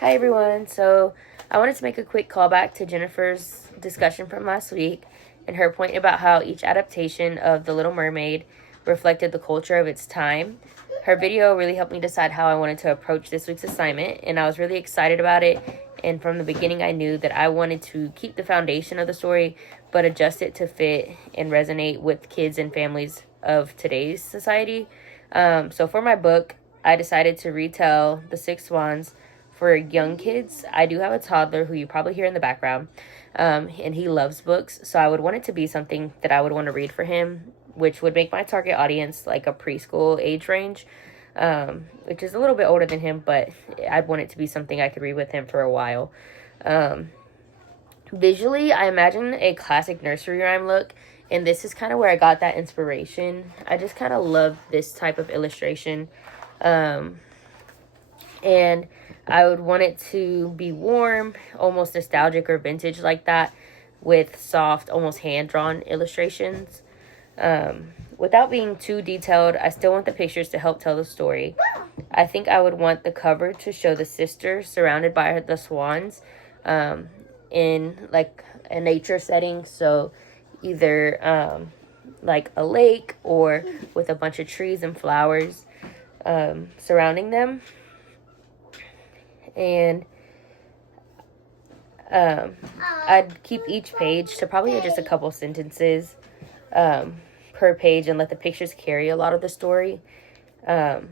Hi everyone. So I wanted to make a quick callback to Jennifer's discussion from last week and her point about how each adaptation of The Little Mermaid reflected the culture of its time. Her video really helped me decide how I wanted to approach this week's assignment, and I was really excited about it. And from the beginning, I knew that I wanted to keep the foundation of the story, but adjust it to fit and resonate with kids and families of today's society. So for my book, I decided to retell The Six Swans for young kids. I do have a toddler who you probably hear in the background, and he loves books. So I would want it to be something that I would want to read for him, which would make my target audience like a preschool age range, which is a little bit older than him, but I'd want it to be something I could read with him for a while. Visually, I imagine a classic nursery rhyme look, and this is kind of where I got that inspiration. I just kind of love this type of illustration. And I would want it to be warm, almost nostalgic or vintage like that, with soft, almost hand-drawn illustrations. Without being too detailed, I still want the pictures to help tell the story. I think I would want the cover to show the sister surrounded by the swans, in like a nature setting. So either like a lake or with a bunch of trees and flowers surrounding them. And I'd keep each page to probably just a couple sentences per page and let the pictures carry a lot of the story. So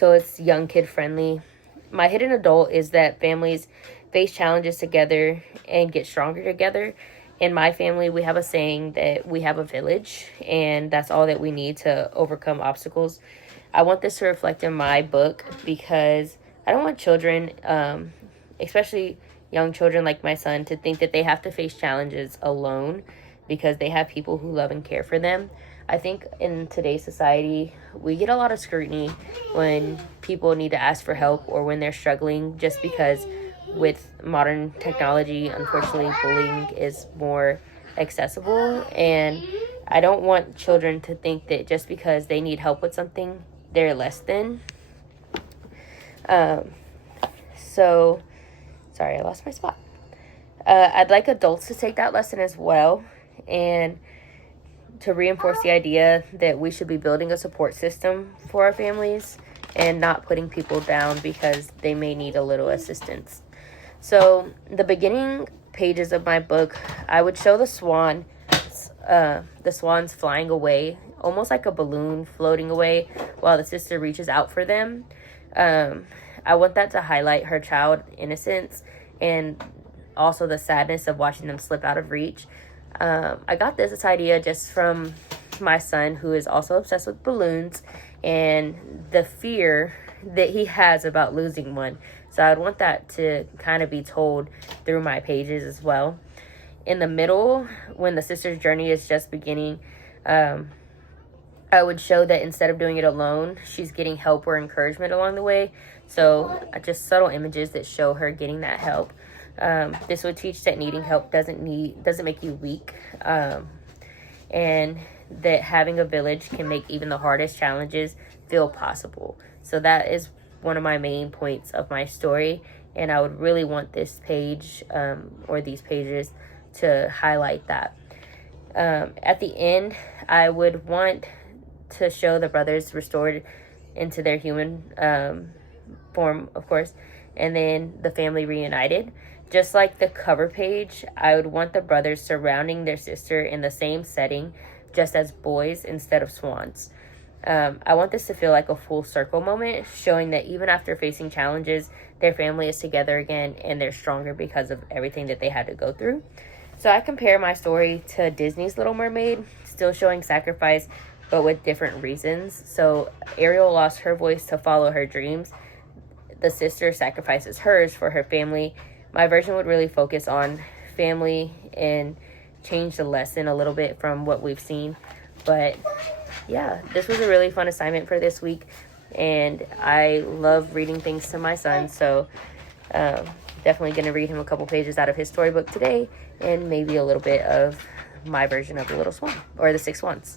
it's young kid friendly. My hidden adult is that families face challenges together and get stronger together. In my family, we have a saying that we have a village, and that's all that we need to overcome obstacles. I want this to reflect in my book because I don't want children, especially young children like my son, to think that they have to face challenges alone because they have people who love and care for them. I think in today's society, we get a lot of scrutiny when people need to ask for help or when they're struggling, just because with modern technology, unfortunately, bullying is more accessible. And I don't want children to think that just because they need help with something, they're less than. So, sorry, I lost my spot. I'd like adults to take that lesson as well and to reinforce the idea that we should be building a support system for our families and not putting people down because they may need a little assistance. So, the beginning pages of my book, I would show the swans flying away, almost like a balloon floating away while the sister reaches out for them. I want that to highlight her child innocence and also the sadness of watching them slip out of reach. I got this idea just from my son, who is also obsessed with balloons, and the fear that he has about losing one. So I'd want that to kind of be told through my pages as well. In the middle, when the sister's journey is just beginning, I would show that instead of doing it alone, she's getting help or encouragement along the way. So just subtle images that show her getting that help. This would teach that needing help doesn't make you weak, and that having a village can make even the hardest challenges feel possible. So that is one of my main points of my story, and I would really want this page or these pages to highlight that. At the end, I would want to show the brothers restored into their human form, of course, and then the family reunited. Just like the cover page, I would want the brothers surrounding their sister in the same setting, just as boys instead of swans. I want this to feel like a full circle moment, showing that even after facing challenges, their family is together again and they're stronger because of everything that they had to go through. So I compare my story to Disney's Little Mermaid, still showing sacrifice, but with different reasons. So Ariel lost her voice to follow her dreams. The sister sacrifices hers for her family. My version would really focus on family and change the lesson a little bit from what we've seen. But yeah, this was a really fun assignment for this week, and I love reading things to my son. So definitely going to read him a couple pages out of his storybook today, and maybe a little bit of my version of The Little Swan, or The Six Swans.